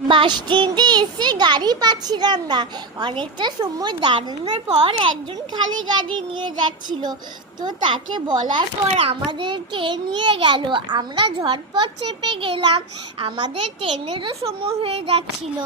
বাস স্ট্যান্ডে এসে গাড়ি পাচ্ছিলাম না। অনেকটা সময় দাঁড়ানোর পর একজন খালি গাড়ি নিয়ে যাচ্ছিল, তো তাকে বলার পর আমাদেরকে নিয়ে গেল। আমরা ঝটপট চেপে গেলাম, আমাদের ট্রেনেরও সময় হয়ে যাচ্ছিল।